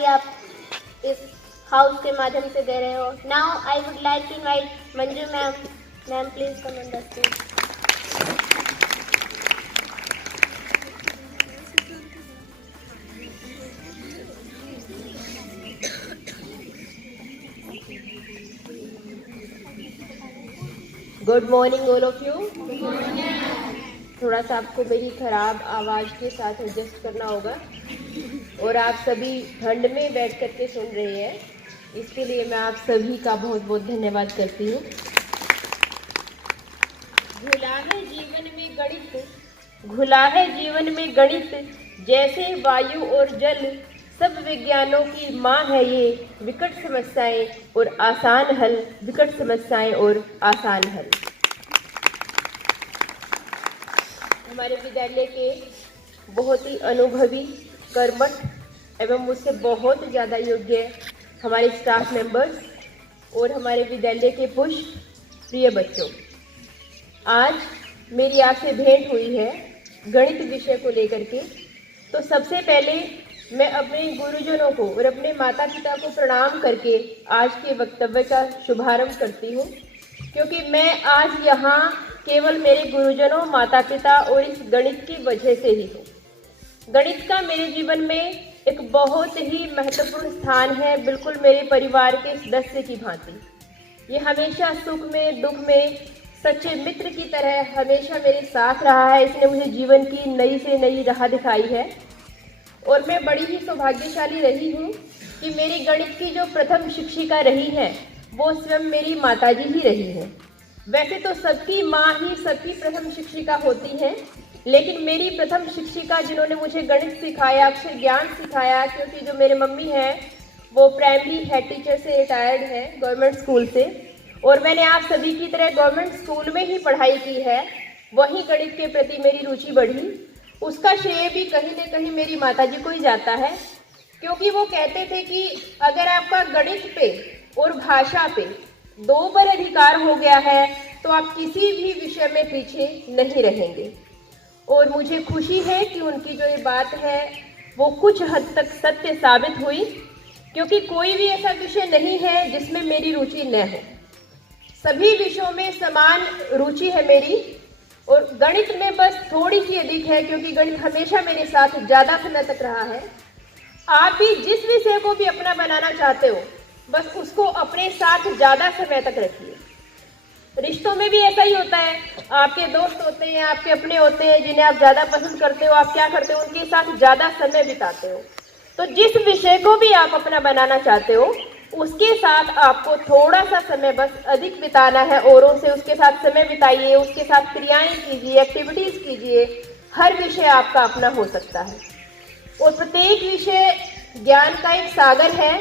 जानकारी आप इस हाउस के माध्यम से दे रहे हो। Now I would like to invite Manju ma'am. Ma'am please come on the stage. Good morning all of you. थोड़ा सा आपको मेरी खराब आवाज़ के साथ एडजस्ट करना होगा और आप सभी ठंड में बैठ करके सुन रहे हैं, इसके लिए मैं आप सभी का बहुत बहुत धन्यवाद करती हूँ। घुला है जीवन में गणित, घुला है जीवन में गणित, जैसे वायु और जल, सब विज्ञानों की माँ है ये, विकट समस्याएं और आसान हल, विकट समस्याएं और आसान हल। हमारे विद्यालय के बहुत ही अनुभवी, कर्मठ एवं मुझसे बहुत ज़्यादा योग्य हमारे स्टाफ मेंबर्स और हमारे विद्यालय के पुष्प प्रिय बच्चों, आज मेरी आपसे भेंट हुई है गणित विषय को लेकर के। तो सबसे पहले मैं अपने गुरुजनों को और अपने माता पिता को प्रणाम करके आज के वक्तव्य का शुभारंभ करती हूँ, क्योंकि मैं आज यहाँ केवल मेरे गुरुजनों, माता पिता और इस गणित की वजह से ही हूँ। गणित का मेरे जीवन में एक बहुत ही महत्वपूर्ण स्थान है, बिल्कुल मेरे परिवार के सदस्य की भांति। ये हमेशा सुख में, दुख में सच्चे मित्र की तरह हमेशा मेरे साथ रहा है। इसने मुझे जीवन की नई से नई राह दिखाई है और मैं बड़ी ही सौभाग्यशाली रही हूँ कि मेरी गणित की जो प्रथम शिक्षिका रही है वो स्वयं मेरी माताजी ही रही है। वैसे तो सबकी माँ ही सबकी प्रथम शिक्षिका होती है, लेकिन मेरी प्रथम शिक्षिका जिन्होंने मुझे गणित सिखाया, अक्षर ज्ञान सिखाया, क्योंकि जो मेरे मम्मी हैं वो प्राइमरी हेड टीचर से रिटायर्ड है गवर्नमेंट स्कूल से, और मैंने आप सभी की तरह गवर्नमेंट स्कूल में ही पढ़ाई की है, वहीं गणित के प्रति मेरी रुचि बढ़ी। उसका श्रेय भी कहीं न कहीं मेरी माताजी को ही जाता है, क्योंकि वो कहते थे कि अगर आपका गणित पे और भाषा पे 2 पर अधिकार हो गया है तो आप किसी भी विषय में पीछे नहीं रहेंगे। और मुझे खुशी है कि उनकी जो ये बात है वो कुछ हद तक सत्य साबित हुई, क्योंकि कोई भी ऐसा विषय नहीं है जिसमें मेरी रुचि न हो। सभी विषयों में समान रुचि है मेरी, और गणित में बस थोड़ी सी अधिक है, क्योंकि गणित हमेशा मेरे साथ ज़्यादा समय तक रहा है। आप भी जिस विषय को भी अपना बनाना चाहते हो, बस उसको अपने साथ ज़्यादा समय तक रखिए। रिश्तों में भी ऐसा ही होता है, आपके दोस्त होते हैं, आपके अपने होते हैं जिन्हें आप ज़्यादा पसंद करते हो, आप क्या करते हो, उनके साथ ज़्यादा समय बिताते हो। तो जिस विषय को भी आप अपना बनाना चाहते हो उसके साथ आपको थोड़ा सा समय बस अधिक बिताना है, औरों से उसके साथ समय बिताइए, उसके साथ क्रियाएं कीजिए, एक्टिविटीज़ कीजिए। हर विषय आपका अपना हो सकता है और प्रत्येक विषय ज्ञान का एक सागर है।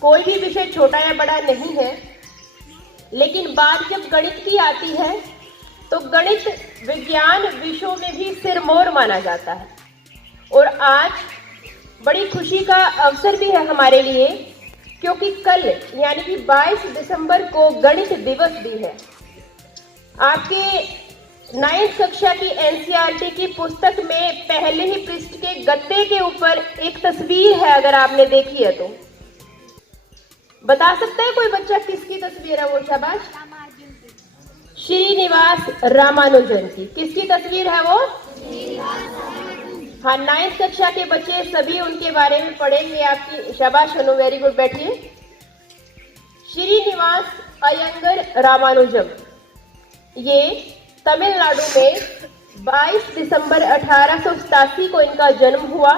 कोई भी विषय छोटा या बड़ा नहीं है, लेकिन बात जब गणित की आती है तो गणित विज्ञान विषयों में भी सिरमौर माना जाता है। और आज बड़ी खुशी का अवसर भी है हमारे लिए, क्योंकि कल यानी कि 22 दिसंबर को गणित दिवस भी है। आपके 9th कक्षा की एनसीईआरटी की पुस्तक में पहले ही पृष्ठ के गत्ते के ऊपर एक तस्वीर है, अगर आपने देखी है तो बता सकता है कोई बच्चा किसकी तस्वीर है वो? शाबाश, श्रीनिवास रामानुजन की। किसकी तस्वीर है वो? हाँ, 9th कक्षा के बच्चे सभी उनके बारे में पढ़ेंगे। आपकी शाबाश अनु, वेरी गुड, बैठिए। श्रीनिवास अयंगर रामानुजम, ये तमिलनाडु में 22 दिसंबर 1887 को इनका जन्म हुआ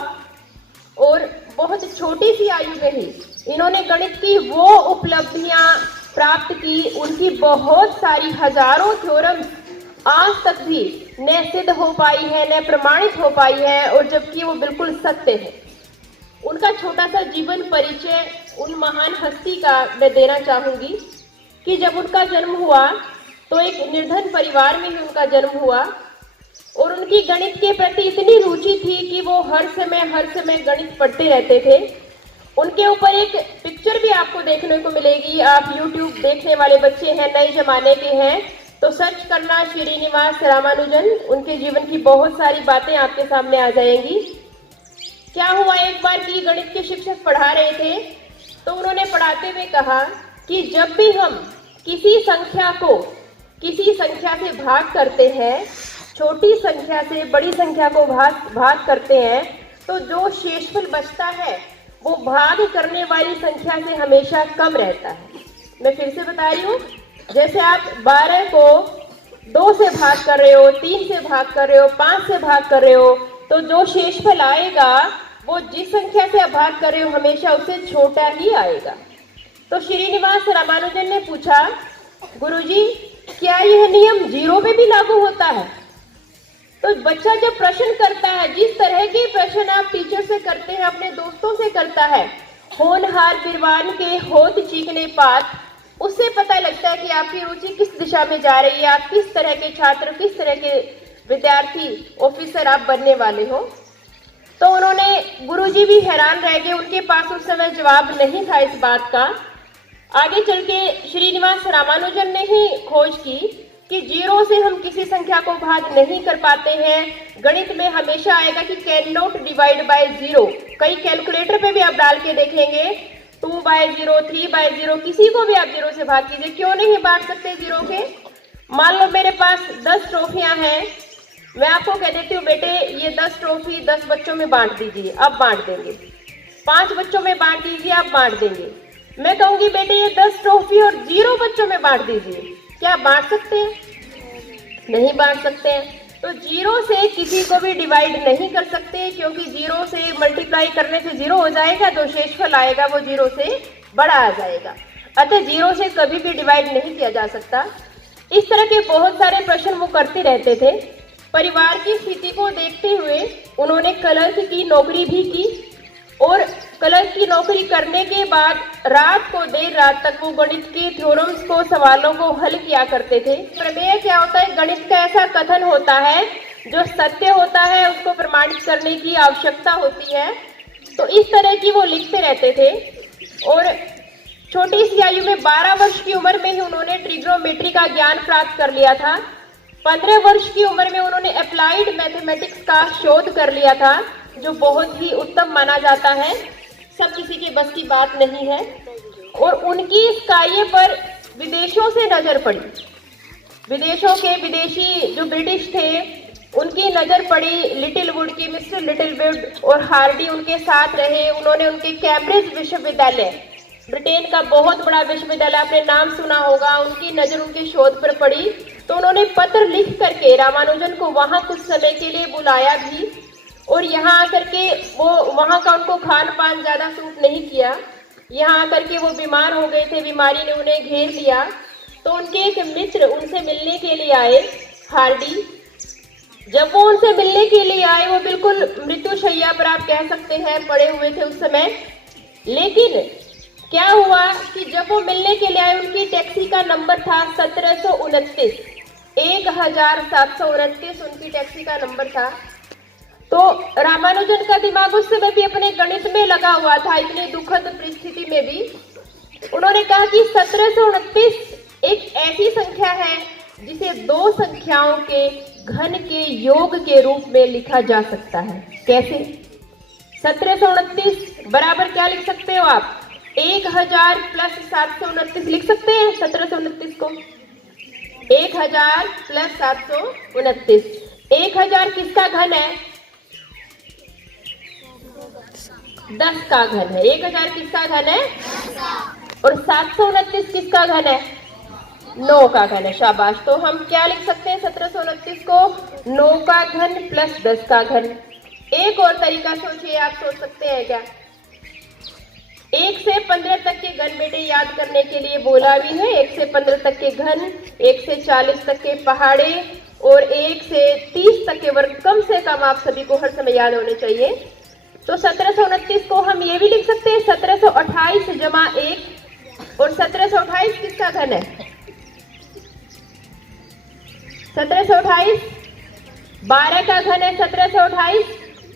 और बहुत छोटी सी आयु में ही इन्होंने गणित की वो उपलब्धियां प्राप्त की, उनकी बहुत सारी हजारों थ्योरम्स आज तक भी न सिद्ध हो पाई है, न प्रमाणित हो पाई है, और जबकि वो बिल्कुल सत्य है। उनका छोटा सा जीवन परिचय उन महान हस्ती का मैं देना चाहूँगी कि जब उनका जन्म हुआ तो एक निर्धन परिवार में ही उनका जन्म हुआ, और उनकी गणित के प्रति इतनी रुचि थी कि वो हर समय गणित पढ़ते रहते थे। उनके ऊपर एक पिक्चर भी आपको देखने को मिलेगी। आप YouTube देखने वाले बच्चे हैं, नए जमाने के हैं, तो सर्च करना श्रीनिवास रामानुजन, उनके जीवन की बहुत सारी बातें आपके सामने आ जाएंगी। क्या हुआ, एक बार की गणित के शिक्षक पढ़ा रहे थे तो उन्होंने पढ़ाते हुए कहा कि जब भी हम किसी संख्या को किसी संख्या से भाग करते हैं, छोटी संख्या से बड़ी संख्या को भाग करते हैं, तो जो शेषफल बचता है वो भाग करने वाली संख्या से हमेशा कम रहता है। मैं फिर से बता रही हूँ, जैसे आप 12 को 2 से भाग कर रहे हो, 3 से भाग कर रहे हो, 5 से भाग कर रहे हो, तो जो शेषफल आएगा वो जिस संख्या से आप भाग कर रहे हो हमेशा उससे छोटा ही आएगा। तो श्रीनिवास रामानुजन ने पूछा, गुरुजी क्या यह नियम 0 पे भी लागू होता है? तो बच्चा जब प्रश्न करता है, जिस तरह के प्रश्न आप टीचर से करते हैं, अपने दोस्तों से करता है, होनहार बिरवान के होत चीखने पात, उससे पता लगता है कि आपकी रुचि किस दिशा में जा रही है, आप किस तरह के छात्र, किस तरह के विद्यार्थी, ऑफिसर आप बनने वाले हो। तो उन्होंने, गुरुजी भी हैरान रह गए, उनके पास उस समय जवाब नहीं था इस बात का। आगे चल के श्रीनिवास रामानुजन ने ही खोज की कि 0 से हम किसी संख्या को भाग नहीं कर पाते हैं। गणित में हमेशा आएगा कि कैन नॉट डिवाइड बाय 0। कई कैलकुलेटर पे भी आप डाल के देखेंगे 2/0, 3/0, किसी को भी आप 0 से भाग कीजिए, क्यों नहीं बांट सकते 0 के। मान लो मेरे पास 10 ट्रॉफियां हैं, मैं आपको कह देती हूँ बेटे ये 10 ट्रॉफी 10 बच्चों में बांट दीजिए, अब बांट देंगे। 5 बच्चों में बांट दीजिए, आप बांट देंगे। मैं कहूंगी बेटे ये 10 ट्रॉफी और 0 बच्चों में बांट दीजिए, क्या आप बांट सकते हैं? नहीं बांट सकते हैं। तो 0 से किसी को भी डिवाइड नहीं कर सकते, क्योंकि 0 से मल्टीप्लाई करने से 0 हो जाएगा, जो शेषफल आएगा वो 0 से बड़ा आ जाएगा। अतः 0 से कभी भी डिवाइड नहीं किया जा सकता। इस तरह के बहुत सारे प्रश्न वो करते रहते थे। परिवार की स्थिति को देखते हुए उन्होंने क्लर्क की नौकरी भी की, और क्लर्क की नौकरी करने के बाद रात को देर रात तक वो गणित के थ्योरम्स को, सवालों को हल किया करते थे। प्रमेय क्या होता है? गणित का ऐसा कथन होता है जो सत्य होता है, उसको प्रमाणित करने की आवश्यकता होती है। तो इस तरह की वो लिखते रहते थे। और छोटी सी आयु में 12 वर्ष की उम्र में ही उन्होंने ट्रिग्नोमेट्री का ज्ञान प्राप्त कर लिया था। 15 वर्ष की उम्र में उन्होंने अप्लाइड मैथमेटिक्स का शोध कर लिया था, जो बहुत ही उत्तम माना जाता है, सब किसी के बस की बात नहीं है। और उनकी इस कार्य पर विदेशों से नजर पड़ी। विदेशों के विदेशी जो ब्रिटिश थे उनकी नजर पड़ी। लिटिल वुड की, मिस्टर लिटिल वुड और हार्डी उनके साथ रहे। उन्होंने उनके कैम्ब्रिज विश्वविद्यालय, ब्रिटेन का बहुत बड़ा विश्वविद्यालय, आपने नाम सुना होगा, उनकी नजर उनके शोध पर पड़ी। तो उन्होंने पत्र लिख करके रामानुजन को वहां कुछ समय के लिए बुलाया भी, और यहाँ आकर के वो, वहाँ का उनको खान पान ज्यादा सूट नहीं किया। यहाँ आकर के वो बीमार हो गए थे, बीमारी ने उन्हें घेर लिया। तो उनके एक मित्र उनसे मिलने के लिए आए, हार्डी। जब वो उनसे मिलने के लिए आए, वो बिल्कुल मृत्युशैया पर आप कह सकते हैं पड़े हुए थे उस समय। लेकिन क्या हुआ कि जब वो मिलने के लिए आए, उनकी टैक्सी का नंबर था 1729, 1729 उनकी टैक्सी का नंबर था। तो रामानुजन का दिमाग उस समय भी अपने गणित में लगा हुआ था, इतनी दुखद परिस्थिति में भी। उन्होंने कहा कि 1729 एक ऐसी संख्या है जिसे 2 संख्याओं के घन के योग के रूप में लिखा जा सकता है। कैसे? 1729 बराबर क्या लिख सकते हो आप? 1000 प्लस 729 लिख सकते हैं 1729 को। 1000 प्लस 729, 1000 किसका घन है? 10 का घन है। 1000 किसका घन है? और 729 किसका घन है? 9 का घन है। शाबाश। तो हम क्या लिख सकते हैं 1729 को? 9 का घन प्लस 10 का घन। एक और तरीका सोचिए, आप सोच सकते हैं क्या? 1 से 15 तक के घन बेटे याद करने के लिए बोला भी है। 1 से 15 तक के घन, 1 से 40 तक के पहाड़े और 1 से 30 तक के वर्ग कम से कम आप सभी को हर समय याद होने चाहिए। तो 1729 को हम ये भी लिख सकते हैं 1728 जमा 1। और 1728 किसका घन है? 1728 12 का घन है 1728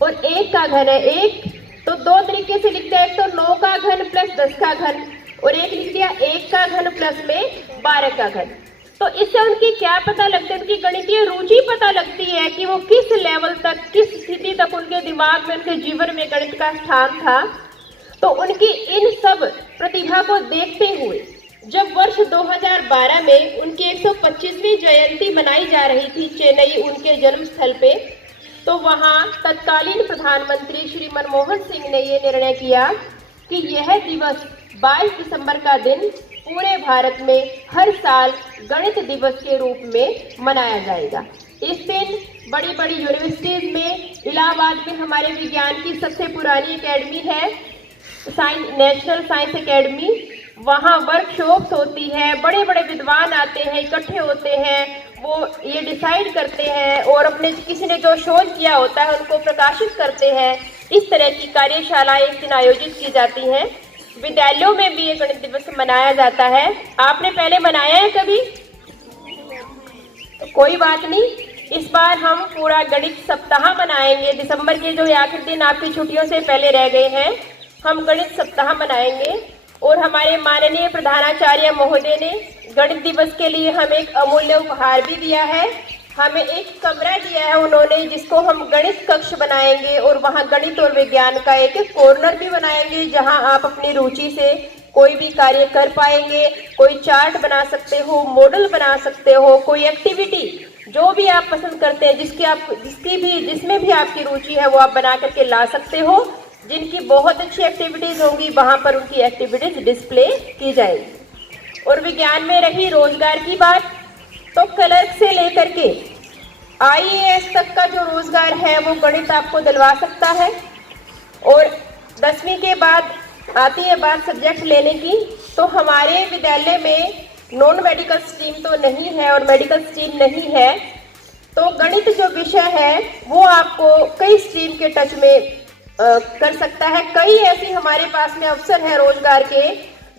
और 1 का घन है 1। तो 2 तरीके से लिखते हैं, एक तो 9 का घन प्लस 10 का घन, और एक लिख दिया 1 का घन प्लस में 12 का घन। तो इससे उनकी क्या पता लगता है, उनकी गणितीय रुचि पता लगती है कि वो किस लेवल तक, किस स्थिति तक उनके दिमाग में, उनके जीवन में गणित का स्थान था। तो उनकी इन सब प्रतिभा को देखते हुए जब वर्ष 2012 में उनकी 125वीं जयंती मनाई जा रही थी चेन्नई, उनके जन्म स्थल पे, तो वहाँ तत्कालीन प्रधानमंत्री श्री मनमोहन सिंह ने ये निर्णय किया कि यह दिवस 22 दिसंबर का दिन पूरे भारत में हर साल गणित दिवस के रूप में मनाया जाएगा। इस दिन बड़ी बड़ी यूनिवर्सिटीज में, इलाहाबाद में हमारे विज्ञान की सबसे पुरानी एकेडमी है नेशनल साइंस एकेडमी, वहाँ वर्कशॉप्स होती है, बड़े बड़े विद्वान आते हैं, इकट्ठे होते हैं, वो ये डिसाइड करते हैं और अपने किसी ने जो शोध किया होता है उनको प्रकाशित करते हैं। इस तरह की कार्यशालाएं एक दिन आयोजित की जाती हैं। विद्यालयों में भी ये गणित दिवस मनाया जाता है। आपने पहले मनाया है कभी? तो कोई बात नहीं, इस बार हम पूरा गणित सप्ताह मनाएंगे। दिसंबर के जो आखिरी दिन आपकी छुट्टियों से पहले रह गए हैं, हम गणित सप्ताह मनाएंगे। और हमारे माननीय प्रधानाचार्य महोदय ने गणित दिवस के लिए हमें एक अमूल्य उपहार भी दिया है। हमें एक कमरा दिया है उन्होंने, जिसको हम गणित कक्ष बनाएंगे और वहाँ गणित और विज्ञान का एक कॉर्नर भी बनाएंगे, जहाँ आप अपनी रुचि से कोई भी कार्य कर पाएंगे। कोई चार्ट बना सकते हो, मॉडल बना सकते हो, कोई एक्टिविटी जो भी आप पसंद करते हैं, जिसमें भी आपकी रुचि है वो आप बना करके ला सकते हो। जिनकी बहुत अच्छी एक्टिविटीज होंगी वहाँ पर उनकी एक्टिविटीज डिस्प्ले की जाएगी। और विज्ञान में रही रोजगार की बात, तो क्लर्क से लेकर के IAS तक का जो रोजगार है वो गणित आपको दिलवा सकता है। और 10वीं के बाद आती है बात सब्जेक्ट लेने की, तो हमारे विद्यालय में नॉन मेडिकल स्ट्रीम तो नहीं है और मेडिकल स्ट्रीम नहीं है, तो गणित जो विषय है वो आपको कई स्ट्रीम के टच में कर सकता है। कई ऐसी हमारे पास में अवसर है रोजगार के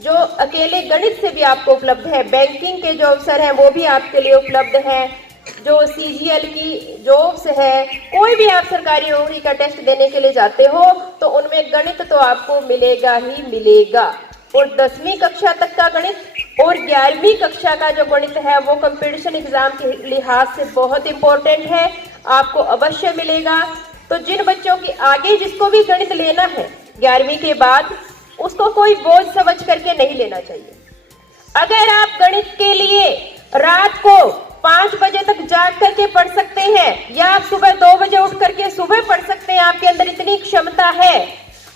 जो अकेले गणित से भी आपको उपलब्ध है। बैंकिंग के जो अवसर हैं वो भी आपके लिए उपलब्ध है। जो CGL की जॉब्स है, कोई भी आप सरकारी नौकरी का टेस्ट देने के लिए जाते हो तो उनमें गणित तो आपको मिलेगा ही मिलेगा। और 10वीं कक्षा तक का गणित और 11वीं कक्षा का जो गणित है वो कंपटीशन एग्जाम के लिहाज से बहुत इंपॉर्टेंट है, आपको अवश्य मिलेगा। तो जिन बच्चों की आगे जिसको भी गणित लेना है 11वीं के बाद, उसको कोई बोझ समझ करके नहीं लेना चाहिए। अगर आप गणित के लिए रात को 5 बजे तक जाग करके पढ़ सकते हैं या आप सुबह 2 बजे उठ करके सुबह पढ़ सकते हैं, आपके अंदर इतनी क्षमता है,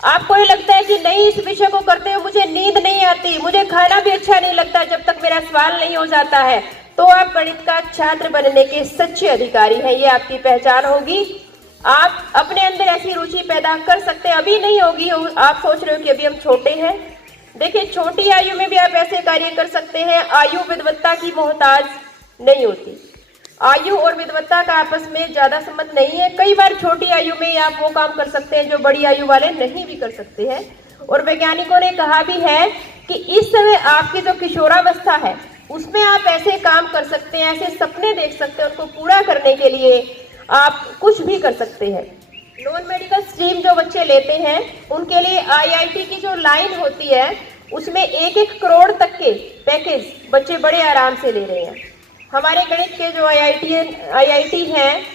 आपको ये लगता है कि नहीं इस विषय को करते हुए मुझे नींद नहीं आती, मुझे खाना भी अच्छा नहीं लगता जब तक मेरा सवाल नहीं हो जाता है, तो आप गणित का छात्र बनने के सच्चे अधिकारी हैं। ये आपकी पहचान होगी। आप अपने अंदर ऐसी रुचि पैदा कर सकते हैं। अभी नहीं होगी, आप सोच रहे हो कि अभी हम छोटे हैं। देखिए, छोटी आयु में भी आप ऐसे कार्य कर सकते हैं। आयु विद्वत्ता की मोहताज नहीं होती। आयु और विद्वत्ता का आपस में ज्यादा संबंध नहीं है। कई बार छोटी आयु में आप वो काम कर सकते हैं जो बड़ी आयु वाले नहीं भी कर सकते हैं। और वैज्ञानिकों ने कहा भी है कि इस समय आपकी जो किशोरावस्था है उसमें आप ऐसे काम कर सकते हैं, ऐसे सपने देख सकते हैं, उनको पूरा करने के लिए आप कुछ भी कर सकते हैं। नॉन मेडिकल स्ट्रीम जो बच्चे लेते हैं उनके लिए IIT की जो लाइन होती है उसमें 1-1 करोड़ तक के पैकेज बच्चे बड़े आराम से ले रहे हैं। हमारे गणित के जो IIT हैं,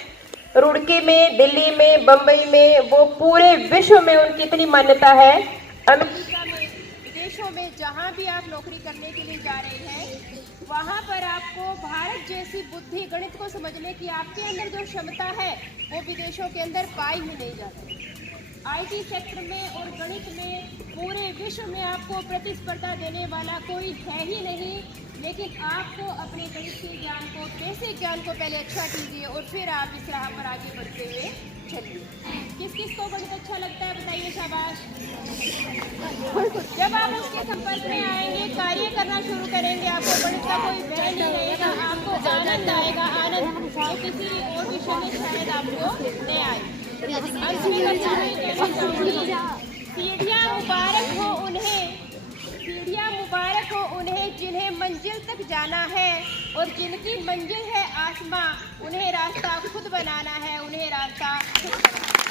रुड़की में, दिल्ली में, बम्बई में, वो पूरे विश्व में उनकी इतनी मान्यता है। अमेरिका में, विदेशों में जहाँ भी आप नौकरी करने के लिए जा रहे हैं, वहाँ पर आपको भारत जैसी बुद्धि, गणित को समझने की आपके अंदर जो क्षमता है वो विदेशों के अंदर पाई ही नहीं जाती। IT सेक्टर में और गणित में पूरे विश्व में आपको प्रतिस्पर्धा देने वाला कोई है ही नहीं। लेकिन आपको अपने गणित के ज्ञान को, बेसिक ज्ञान को पहले अच्छा कीजिए और फिर आप इस राह पर आगे बढ़ते हुए चलिए। किस किस को गणित अच्छा लगता है बताइए, शाबाश। जब आप उसके संपर्क में आएंगे, कार्य करना शुरू करेंगे, आपको गणित का कोई भय नहीं रहेगा, आपको आनंद आएगा, आनंद जो किसी और विषय में शायद आपको नहीं आए। सीढ़ियाँ मुबारक हो उन्हें, सीढ़ियाँ मुबारक हो उन्हें जिन्हें मंजिल तक जाना है, और जिनकी मंजिल है आसमां, उन्हें रास्ता खुद बनाना है, उन्हें रास्ता खुद बनाना है।